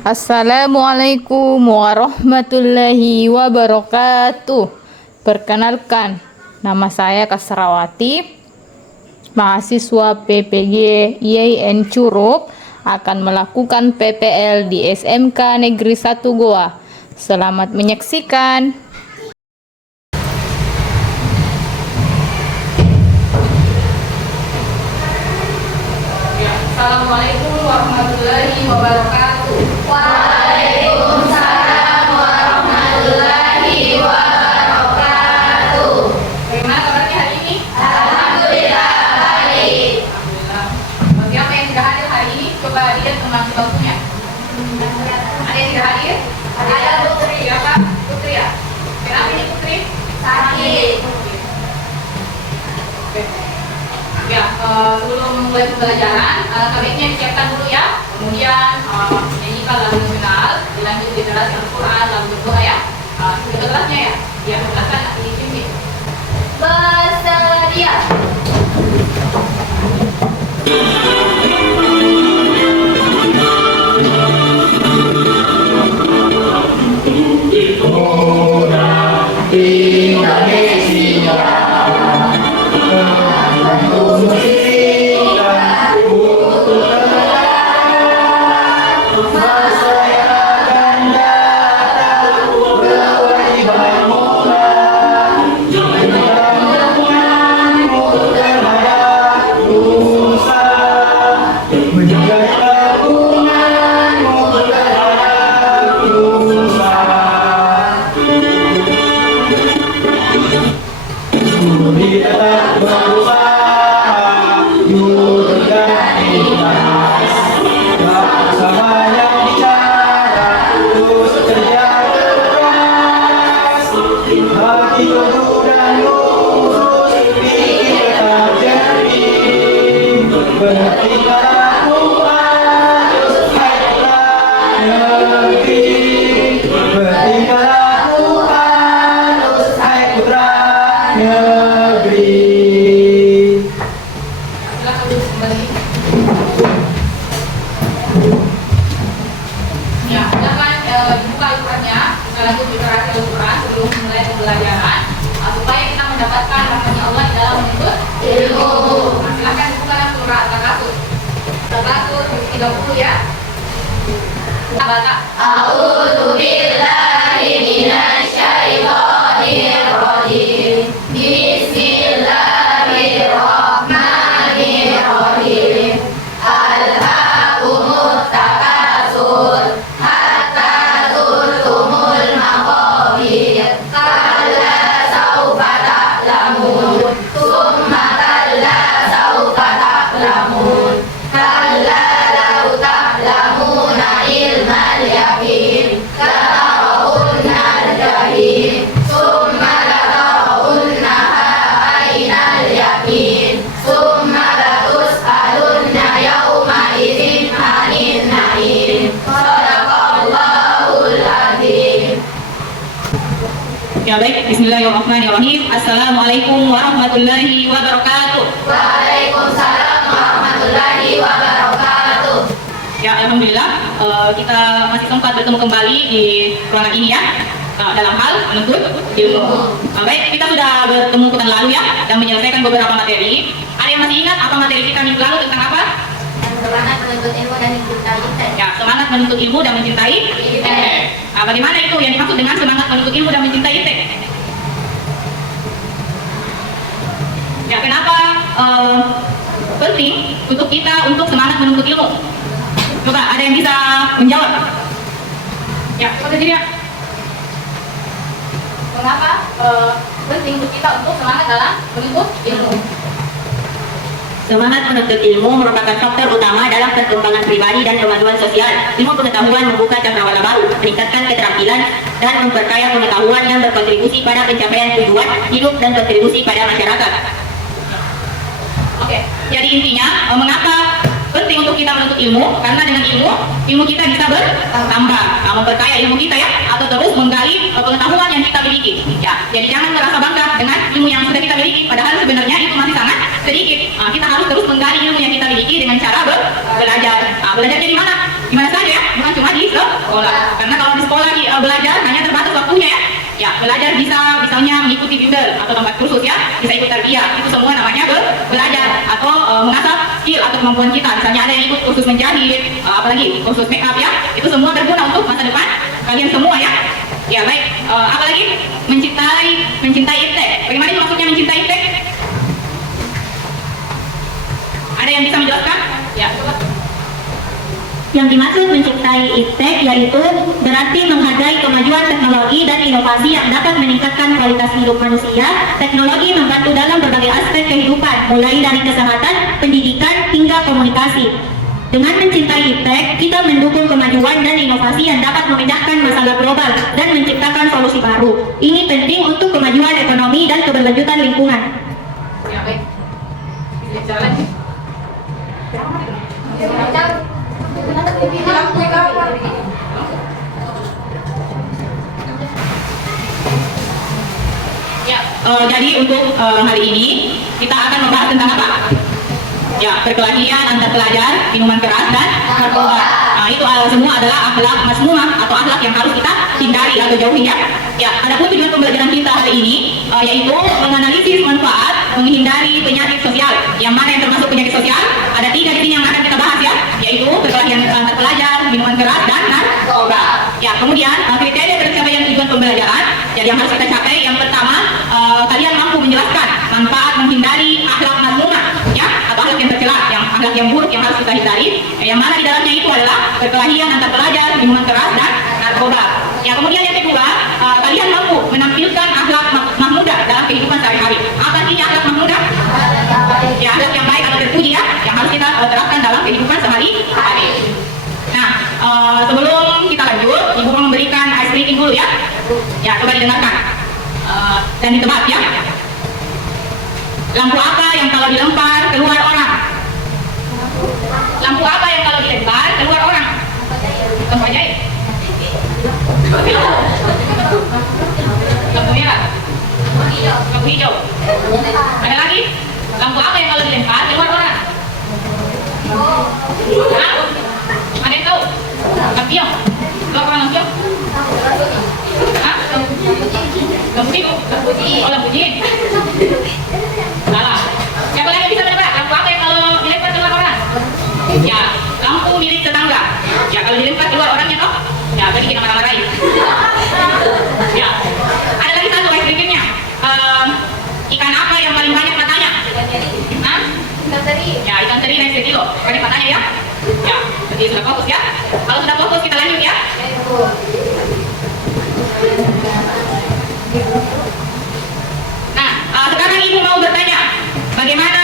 Assalamualaikum warahmatullahi wabarakatuh. Perkenalkan, nama saya Kasrawati, mahasiswa PPG IAIN Curup, akan melakukan PPL di SMK Negeri 1 Goa. Selamat menyaksikan. Assalamualaikum warahmatullahi wabarakatuh. Waalaikumsalam warahmatullahi wabarakatuh. Bagaimana kabarnya hari ini? Alhamdulillah baik. Alhamdulillah. Siapa yang tidak hadir hari ini? Coba lihat teman-temannya. Ada yang tidak hadir? Ada Putri. Siapa? Putri ya? Kenapa ini Putri? Sakit. Oke. Ya, sebelum mulai pembelajaran, KBK-nya disiapkan dulu ya. Kemudian menyanyikan lagu nasional, dilanjut literasi Al-Quran, lalu berdoa ya. Sudah kelasnya ya? Ya, silakan dipimpin. Bersedia. Silakan duduk kembali. Ya, silakan dibuka Al-Qurannya. Kita lanjut literasi Al-Quran sebelum mulai pembelajaran, supaya kita mendapatkan rahmatnya Allah di dalam menuntut Ilmu. Nah, silakan dibuka surah Al-Takasur. Al-Takasur 30 ya. Baca. A'udzu billahi minasy syaithanir rajim. Bismillahirrahmanirrahim. Alhaakumut takatsur hatta zurtumul maqabir. Kalla saufa ta'lamun. Tsumma kalla saufa ta'lamun. Kalla law ta'lamuna ilmal yaqin latarawunnal jahim. Tsumma latarawunnaha ainal yaqin. Tsumma latus'alunna yawma idzin 'anil na'im. Shadaqallahul azim. Ya baik, bismillahirrahmanirrahim. Assalamualaikum warahmatullahi wabarakatuh. Waalaikumsalam warahmatullahi wabarakatuh. Ya, alhamdulillah kita masih sempat bertemu kembali di ruangan ini ya, dalam hal menuntut ilmu. Baik, kita sudah bertemu pekan lalu ya dan menyelesaikan beberapa materi. Ada yang masih ingat apa materi kita minggu lalu tentang apa? Semangat menuntut ilmu dan mencintai ilmu. Ya, semangat menuntut ilmu dan mencintai Ilmu. Nah, bagaimana itu yang dimaksud dengan semangat menuntut ilmu dan mencintai ilmu? Ya, kenapa penting untuk kita untuk semangat menuntut ilmu? Coba ada yang bisa menjawab? Ya, coba saja ya. Mengapa penting untuk kita untuk semangat dalam menuntut ilmu? Semangat menuntut ilmu merupakan faktor utama dalam perkembangan pribadi dan kemajuan sosial. Ilmu pengetahuan membuka cakrawala baru, meningkatkan keterampilan, dan memperkaya pengetahuan yang berkontribusi pada pencapaian tujuan hidup dan kontribusi pada masyarakat. Oke, jadi intinya mengapa penting untuk kita menuntut ilmu? Karena dengan ilmu kita bisa bertambah, memperkaya ilmu kita ya, atau terus menggali pengetahuan yang kita miliki. Ya, jadi jangan merasa bangga dengan ilmu yang sudah kita miliki, padahal sebenarnya itu masih sangat sedikit. Kita harus terus menggali ilmu yang kita miliki dengan cara belajar. Belajarnya di mana? Di mana saja ya, bukan cuma di bimbel atau tempat kursus ya, bisa ikut tarbiyah. Itu semua namanya belajar atau mengasah skill atau kemampuan kita. Misalnya ada yang ikut kursus menjahit, apalagi kursus make up ya, itu semua berguna untuk masa depan kalian semua ya. Ya baik, apalagi mencintai iptek. Bagaimana itu maksudnya mencintai iptek? Ada yang bisa menjelaskan? Ya, coba. Yang dimaksud mencintai iptek yaitu berarti menghargai kemajuan teknologi dan inovasi yang dapat meningkatkan kualitas hidup manusia. Teknologi membantu dalam berbagai aspek kehidupan, mulai dari kesehatan, pendidikan, hingga komunikasi. Dengan mencintai iptek, kita mendukung kemajuan dan inovasi yang dapat memecahkan masalah global dan menciptakan solusi baru. Ini penting untuk kemajuan ekonomi dan keberlanjutan lingkungan. Ya baik. Bisa jalan. Ya, jadi untuk hari ini kita akan membahas tentang apa? Ya, perkelahian antar pelajar, minuman keras dan narkoba. Nah, itu semua adalah akhlak mazmumah atau akhlak yang harus kita hindari atau jauhi ya. Ya, adapun tujuan pembelajaran kita hari ini yaitu menganalisis manfaat menghindari penyakit sosial. Yang mana yang termasuk penyakit sosial? Ada 3 di sini yang akan kita bahas ya, yaitu perkelahian antar pelajar, minuman keras dan narkoba. Ya, kemudian kriteria pencapaian tujuan pembelajaran. Jadi yang harus kita capai yang pertama, kalian mampu menjelaskan manfaat menghindari akhlak mazmumah ya, atau akhlak yang tercela, yang akhlak yang buruk yang harus kita hindari. Yang mana di dalamnya itu adalah perkelahian antar pelajar, minuman keras dan narkoba. Ya, kemudian yang kedua, kalian mampu menampilkan akhlak mahmudah dalam kehidupan sehari-hari. Apa sih akhlak mahmudah? Ya, akhlak yang baik atau terpuji ya, yang harus kita terapkan dalam kehidupan sehari-hari. Nah, sebelum kita lanjut, Ibu mau memberikan ice breaking dulu ya. Ya, coba didengarkan dan ditebak ya. Lampu apa yang kalau dilempar keluar orang? Lampu apa yang kalau dilempar keluar orang? Lampu ajaib. Lampu merah. Lampu hijau. Ada lagi? Lampu apa yang kalau dilempar keluar orang? Hah? Ada yang tahu? Lampion. Keluar orang lampion? Hah? Lampu biru? Oh, lampu jin. Salah. Siapa lagi yang bisa menebak? Lampu apa yang kalau dilempar keluar orang? Ya, lampu milik tetangga. Ya, kalau dilempar keluar orangnya toh? Ya, tadi kita marah-marahin. Ya, ada lagi satu ice breakingnya. Ikan apa yang paling banyak matanya? Hah? Ya, ikan teri naik sekilo. Banyak matanya ya? Ya, jadi sudah fokus ya. Kalau sudah fokus kita lanjut ya. Nah, sekarang Ibu mau bertanya, bagaimana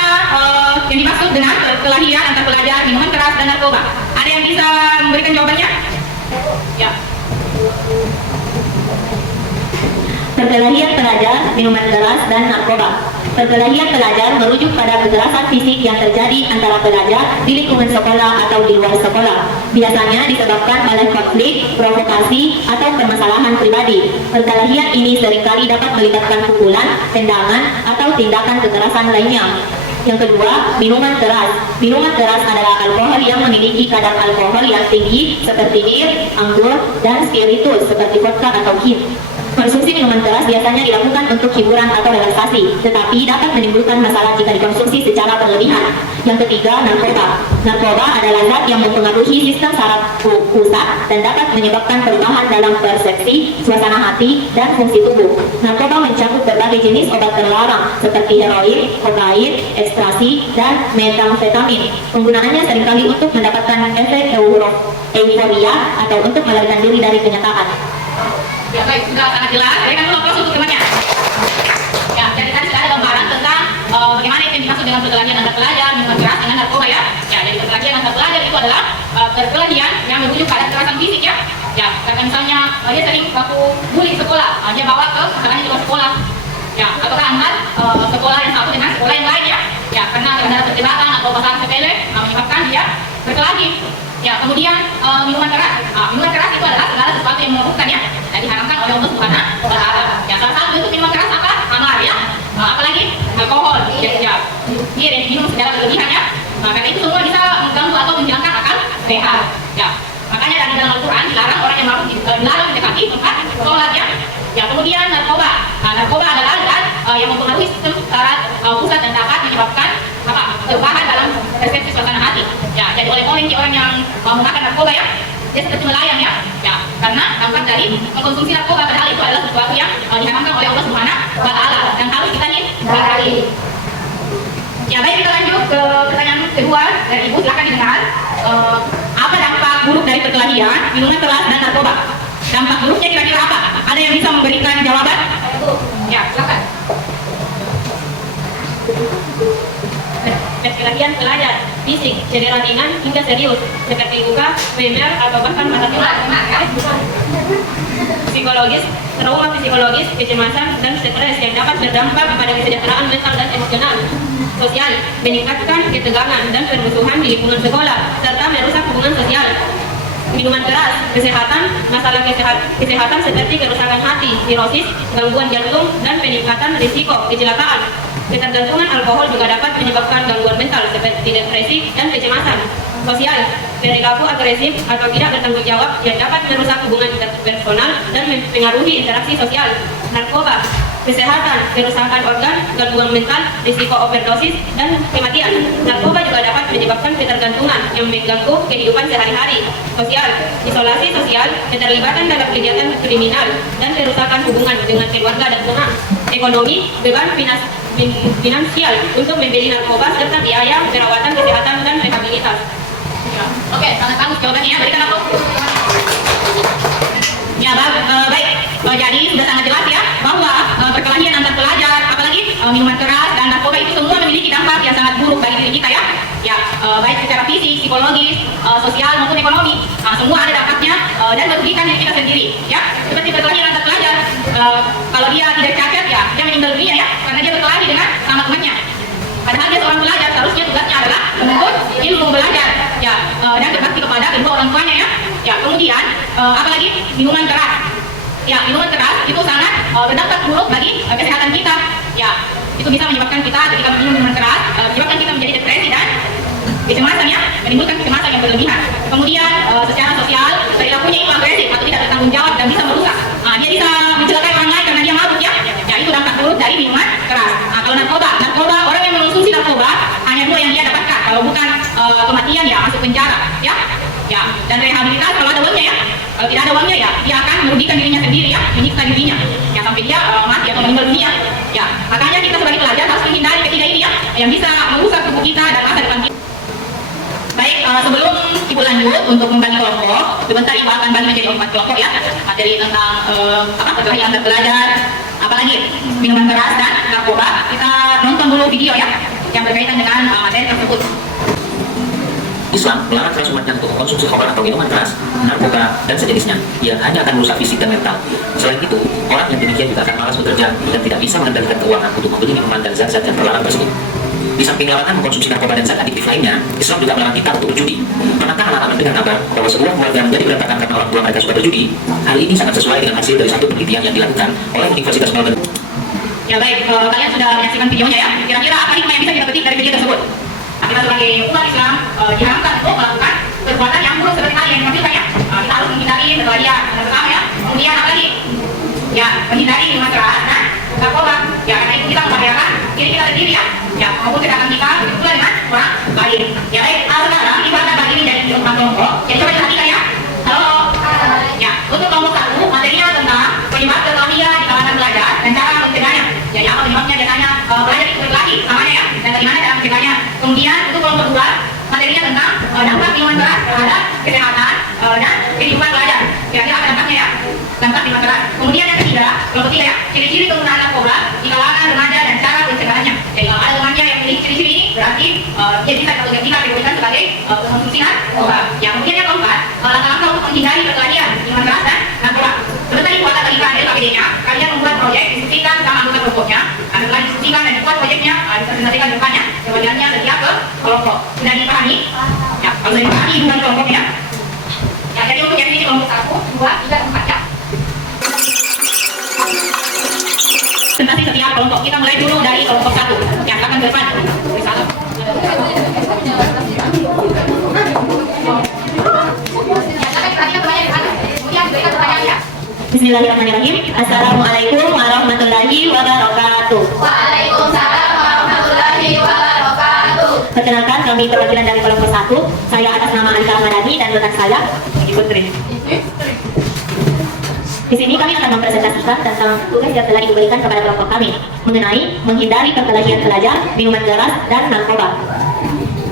yang dimaksud dengan perkelahian antar pelajar, minuman keras dan narkoba? Ada yang bisa memberikan jawabannya? Ya. Perkelahian pelajar, minuman keras, dan narkoba. Perkelahian pelajar merujuk pada kekerasan fisik yang terjadi antara pelajar di lingkungan sekolah atau di luar sekolah. Biasanya disebabkan oleh konflik, provokasi, atau permasalahan pribadi. Perkelahian ini seringkali dapat melibatkan pukulan, tendangan, atau tindakan kekerasan lainnya. Yang kedua, minuman keras. Minuman keras adalah alkohol yang memiliki kadar alkohol yang tinggi seperti bir, anggur, dan spiritus seperti vodka atau gin. Konsumsi minuman keras biasanya dilakukan untuk hiburan atau relaksasi, tetapi dapat menimbulkan masalah jika dikonsumsi secara berlebihan. Yang ketiga, narkoba. Narkoba adalah zat yang mempengaruhi sistem saraf pusat dan dapat menyebabkan perubahan dalam persepsi, suasana hati, dan fungsi tubuh. Narkoba mencakup berbagai jenis obat terlarang seperti heroin, kokain, ekstasi, dan metamfetamin. Penggunaannya seringkali untuk mendapatkan efek euforia atau untuk melarikan diri dari kenyataan. Ya baik, sudah sangat jelas. Berikan dulu aplaus untuk temannya. Ya, jadi tadi sudah ada gambaran tentang bagaimana itu yang dimaksud dengan perkelahian antar pelajar, minuman keras dengan narkoba ya. Ya, jadi perkelahian antar pelajar itu adalah perkelahian yang merujuk pada kekerasan fisik ya. Ya, karena misalnya dia sering baku bully di sekolah, dia bawa ke kesalahannya di luar sekolah. Ya, atau antar sekolah yang satu dengan sekolah yang lain ya. Ya, karena ada perdebatan atau masalah sepele menyebabkan dia berkelahi. Ya, kemudian minuman keras. Minuman keras itu adalah segala sesuatu yang memabukkan ya, dan diharamkan oleh Allah Subhanahu wa Ta'ala. Ya, salah satu bentuk minuman keras apa? Khamar ya. Apalagi alkohol. Ya, dia yang diminum secara berlebihan ya. Karena itu semua bisa mengganggu atau menghilangkan akal sehat. Ya, makanya dari dalam Al-Quran dilarang orang yang mabuk dilarang mendekati tempat sholat ya. Ya, kemudian narkoba. Narkoba adalah zat yang mempengaruhi sistem saraf pusat dan dapat menyebabkan perubahan dalam persepsi suasana hati. Ya, jadi oleh-oleh orang yang menggunakan narkoba ya, dia seperti melayang ya, karena dampak dari mengkonsumsi narkoba padahal itu adalah sesuatu yang diharamkan oleh Allah Subhanahu wa Ta'ala dan harus kita hindari. Ya baik, kita lanjut ke pertanyaan kedua dari Ibu, silakan didengar. Apa dampak buruk dari perkelahian, minuman keras dan narkoba? Dampak buruknya kira-kira apa? Ada yang bisa memberikan jawaban? Ya, silakan. Perkelahian pelajar, fisik, cedera ringan hingga serius, seperti luka, memar, atau bahkan patah tulang. Psikologis, trauma psikologis, kecemasan, dan stres yang dapat berdampak pada kesejahteraan mental dan emosional. Sosial, meningkatkan ketegangan dan permusuhan di lingkungan sekolah, serta merusak hubungan sosial. Minuman keras, kesehatan, masalah kesehatan seperti kerusakan hati, sirosis, gangguan jantung, dan peningkatan risiko kecelakaan. Ketergantungan alkohol juga dapat menyebabkan gangguan mental seperti depresi dan kecemasan. Sosial, perilaku agresif atau tidak bertanggung jawab yang dapat merusak hubungan interpersonal dan mempengaruhi interaksi sosial. Narkoba, kesehatan, kerusakan organ, gangguan mental, risiko overdosis, dan kematian. Narkoba juga dapat menyebabkan ketergantungan yang mengganggu kehidupan sehari-hari. Sosial, isolasi sosial, keterlibatan dalam kegiatan kriminal, dan kerusakan hubungan dengan keluarga dan teman. Ekonomi, beban finansial untuk membeli narkoba serta biaya perawatan kesehatan dan rehabilitas. Oke, sangat bagus jawabannya ya. Berikan aku. Ya baik, jadi sudah sangat jelas ya bahwa perkelahian antar pelajar, apalagi minuman keras dan narkoba itu semua memiliki dampak yang sangat buruk bagi diri kita ya. Ya, baik secara fisik, psikologis, sosial maupun ekonomi, semua ada dampaknya dan merugikan diri kita sendiri. Ya, seperti perkelahian antar pelajar, kalau dia tidak cacat ya, dia meninggal dunia ya, karena dia berkelahi dengan sama temannya. Padahal dia seorang pelajar, seharusnya tugasnya adalah menuntut ilmu belajar, ya, dan berbakti kepada kedua orang tuanya ya. Ya, kemudian apalagi minuman keras. Ya, minuman keras itu sangat berdampak buruk bagi kesehatan kita. Ya, itu bisa menyebabkan kita ketika minum minuman keras, menyebabkan kita menjadi depresi dan kecemasan ya, menimbulkan kecemasan yang berlebihan. Kemudian secara sosial, perilakunya itu agresif atau tidak bertanggung jawab dan bisa merusak. Dia bisa mencelakai orang lain karena dia mabuk ya. Ya, itu dampak buruk dari minuman keras. Kalau narkoba, orang yang mengonsumsi narkoba hanya dua yang dia dapatkan. Kalau bukan kematian ya masuk penjara ya. Ya, dan rehabilitas kalau ada uangnya ya. Kalau tidak ada uangnya ya, dia akan merugikan dirinya sendiri ya, menyiksa dirinya. Ya, sampai dia mati atau meninggal dunia. Ya, makanya kita sebagai pelajar harus menghindari ketiga ini ya, yang bisa merusak tubuh kita dan masa depan kita. Baik, sebelum Ibu lanjut untuk membagi kelompok, sebentar Ibu akan bagi menjadi 4 kelompok ya. Materi tentang perkelahian antar pelajar, apalagi minuman keras dan narkoba. Kita nonton dulu video ya, yang berkaitan dengan materi tersebut. Islam melarang keras umatnya untuk mengkonsumsi khamar atau minuman keras, narkoba, dan sejenisnya. Ia hanya akan merusak fisik dan mental. Selain itu, orang yang demikian juga akan malas bekerja dan tidak bisa mengendalikan keuangan untuk membeli minuman dan zat-zat yang terlarang tersebut. Di samping larangan mengkonsumsi narkoba dan zat adiktif lainnya, Islam juga melarang kita untuk berjudi. Pernahkah anak-anak dengan kabar bahwa sebuah keluarga menjadi berantakan karena orang tua mereka suka berjudi? Hal ini sangat sesuai dengan hasil dari satu penelitian yang dilakukan oleh Universitas Melbourne. Ya baik, kalian sudah menyaksikan videonya ya. Kira-kira apa hikmah yang bisa kita petik dari video tersebut? Kita sebagai umat Islam diharapkan untuk melakukan perbuatan yang buruk seperti tadi yang ditampilkan ya. Kita harus menghindari perkelahian yang pertama ya. Kemudian apa lagi? Ya, menghindari minuman keras dan narkoba. Ya, karena itu kita membahayakan diri kita sendiri ya. Ya, maupun kesehatan kita begitu pula dengan orang lain. Ya baik, sekarang Ibu akan bagi menjadi 4 kelompok. Ya, coba diperhatikan ya. Halo. Ya, untuk kelompok 1 materinya tentang penyebab perkelahian di kalangan pelajar dan cara mencegahnya. Jadi apa penyebabnya biasanya pelajar itu berkelahi namanya ya, dan bagaimana cara mencegahnya. Kemudian untuk kelompok 2 materinya tentang dampak minuman keras terhadap kesehatan dan kehidupan pelajar. Kira-kira apa dampaknya ya? Dampak minuman keras. Kemudian yang ketiga, kelompok 3 ya, ciri-ciri penggunaan narkoba di kalangan remaja dan cara pencegahannya. Jadi kalau ada remaja yang memiliki ciri-ciri ini berarti dia bisa kita diberikan sebagai konsumsi narkoba. Yang kemudian yang keempat, langkah-langkah untuk menghindari perkelahian minuman keras dan narkoba. Sebentar Ibu akan bagikan LKPD-nya. Kalian membuat proyek, diskusikan sama anggota kelompoknya. Setelah diskusikan dan dibuat proyeknya, dipresentasikan depannya. Jawabannya setiap ke kelompok. Sudah dipahami? Ya, kalau sudah dipahami Ibu bagi kelompok ya. Ya, jadi untuk yang ini kelompok 1, 2, 3, 4 ya. Presentasi setiap kelompok. Kita mulai dulu dari kelompok 1. Yang akan ke depan. Bismillahirrahmanirrahim. Assalamualaikum warahmatullahi wabarakatuh. wabarakatuh. Waalaikumsalam warahmatullahi wabarakatuh. Perkenalkan, kami perwakilan dari kelompok 1. Saya atas nama Anita Ahmadani dan rekan saya Ibu Putri. Di sini kami akan mempresentasikan tentang tugas yang telah diberikan kepada kelompok kami mengenai menghindari perkelahian pelajar, minuman keras, dan narkoba.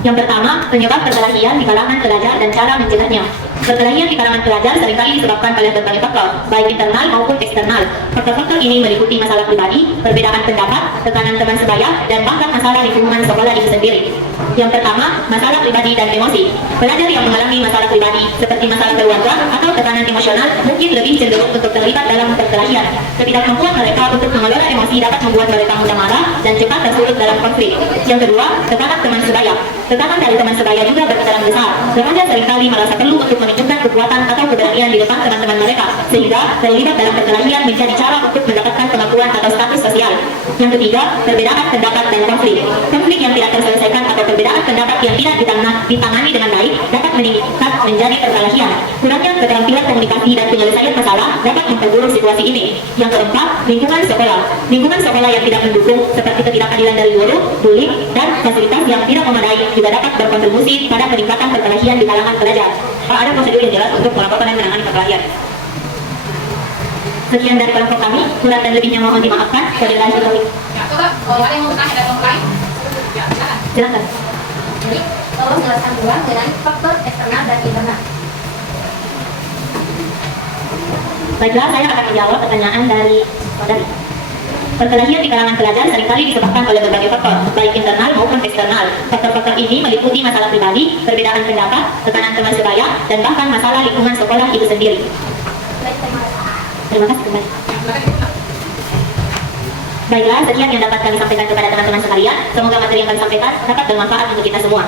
Yang pertama, penyebab perkelahian di kalangan pelajar dan cara mencegahnya. Perkelahian di kalangan pelajar seringkali disebabkan oleh berbagai faktor, baik internal maupun eksternal. Faktor-faktor ini meliputi masalah pribadi, perbedaan pendapat, tekanan teman sebaya, dan bahkan masalah lingkungan sekolah itu sendiri. Yang pertama, masalah pribadi dan emosi. Pelajar yang mengalami masalah pribadi seperti masalah keluarga atau tekanan emosional mungkin lebih cenderung untuk terlibat dalam perkelahian. Ketidakmampuan mereka untuk mengelola emosi dapat membuat mereka mudah marah dan cepat tersulut dalam konflik. Yang kedua, tekanan teman sebaya. Tekanan dari teman sebaya juga berperan besar. Remaja seringkali merasa perlu untuk menunjukkan kekuatan atau keberanian di depan teman-teman mereka, sehingga terlibat dalam perkelahian menjadi cara untuk mendapatkan pengakuan atau status sosial. Yang ketiga, perbedaan pendapat dan konflik. Konflik yang tidak terselesaikan atau perbedaan pendapat yang tidak ditangani dengan baik dapat meningkat menjadi perkelahian. Kurangnya keterampilan komunikasi dan penyelesaian masalah dapat memperburuk situasi ini. Yang keempat, lingkungan sekolah. Lingkungan sekolah yang tidak mendukung seperti ketidakadilan dari guru, bullying, dan fasilitas yang tidak memadai juga dapat berkontribusi pada peningkatan perkelahian di kalangan pelajar. Ada prosedur yang jelas untuk melakukan dan menangani perkelahian. Sekian dari kelompok kami, kurang dan lebihnya mohon dimaafkan. Wabillahi taufiq. Ya, coba kalau ada yang mau bertanya dari kelompok lain. Ya, silakan. Silakan. Jadi, tolong jelaskan juga mengenai faktor eksternal dan internal. Baiklah, saya akan menjawab pertanyaan dari saudari. Perkelahian di kalangan pelajar seringkali disebabkan oleh berbagai faktor, baik internal maupun eksternal. Faktor-faktor ini meliputi masalah pribadi, perbedaan pendapat, tekanan teman sebaya, dan bahkan masalah lingkungan sekolah itu sendiri. Terima kasih kembali. Baiklah, sekian yang dapat kami sampaikan kepada teman-teman sekalian. Semoga materi yang kami sampaikan dapat bermanfaat untuk kita semua.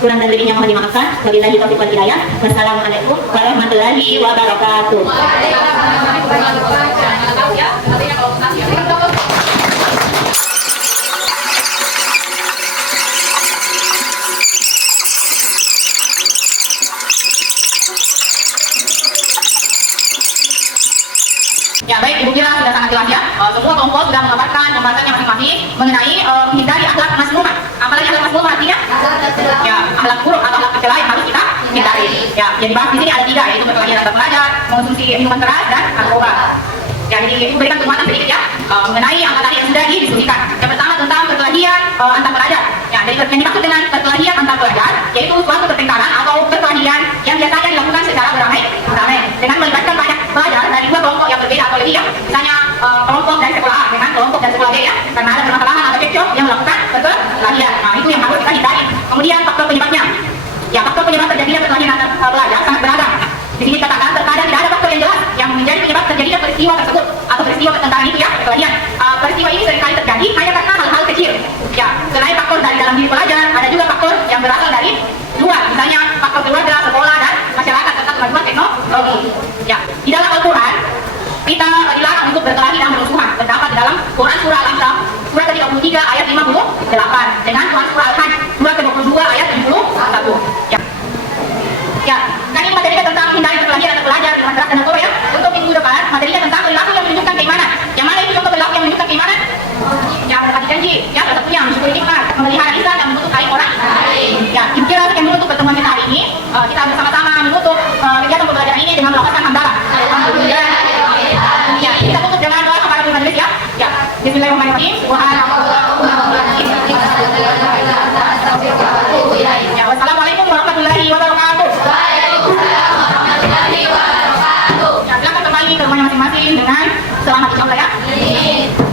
Kurang dan lebihnya mohon dimaafkan. Wabillahi taufiq wal hidayah. Wassalamualaikum warahmatullahi wabarakatuh. Jangan tahu ya, nantinya kalau mau tanya. Ya baik, Ibu kira sudah sangat jelas ya. Semua kelompok sudah memaparkan pembahasannya masing-masing mengenai menghindari akhlak mazmumah. Apalagi akhlak mazmumah artinya? Ya, akhlak buruk atau akhlak tercela yang harus kita hindari. Ya, yang dibahas di sini ada 3, yaitu perkelahian antar pelajar, mengonsumsi minuman keras, dan narkoba. Ya, jadi ini memberikan penguatan sedikit ya mengenai angka tadi yang sudah didiskusikan. Yang pertama tentang perkelahian antar pelajar. Ya, jadi yang dimaksud dengan perkelahian antar pelajar yaitu suatu pertengkaran atau perkelahian yang biasanya dilakukan secara beramai-ramai dengan melibatkan banyak pelajar dari 2 kelompok yang berbeda atau lebih ya. Misalnya kelompok dari sekolah A dengan kelompok dari sekolah B ya, karena ada permasalahan atau cekcok yang melakukan perkelahian. Nah, itu yang harus kita hindari. Kemudian faktor penyebabnya. Ya, faktor penyebab terjadinya perkelahian antar pelajar sangat beragam. Di sini dikatakan terkadang tidak ada faktor yang jelas yang menjadi penyebab terjadinya peristiwa tersebut atau peristiwa pertengkaran itu ya, perkelahian. Peristiwa ini seringkali terjadi hanya karena hal-hal kecil. Ya, selain faktor dari dalam diri pelajar, ada juga faktor yang berasal dari luar, misalnya faktor keluarga, sekolah, dan masyarakat serta kemajuan teknologi. Ya, di dalam Al-Quran kita dilarang untuk berkelahi dan bermusuhan. Terdapat dalam Quran surah Al-Ahzab surah ke-23 ayat 58 dengan surah Al-Hajj surah ke-22 ayat 71. Ya. Ya, kami materinya tentang hindari perkelahian atau pelajar dengan keras dan narkoba ya. Untuk minggu depan materinya tentang perilaku yang menunjukkan keimanan. Yang mana itu contoh perilaku yang menunjukkan keimanan? Yang menepati janji, ya salah satunya mensyukuri nikmat, memelihara lisan dan menutup aib orang. Ya, kira-kira sekian dulu untuk pertemuan kita hari ini. Kita bersama-sama menutup kegiatan pembelajaran ini dengan melakukan hamdalah. Alhamdulillah. Ya, kita tutup dengan doa kepada Tuhan ya. Ya, Bismillahirrahmanirrahim. Ya, wassalamualaikum warahmatullahi wabarakatuh. Waalaikumsalam warahmatullahi wabarakatuh. Ya, silakan kembali ke rumahnya masing-masing dengan selamat insyaallah ya. Amin.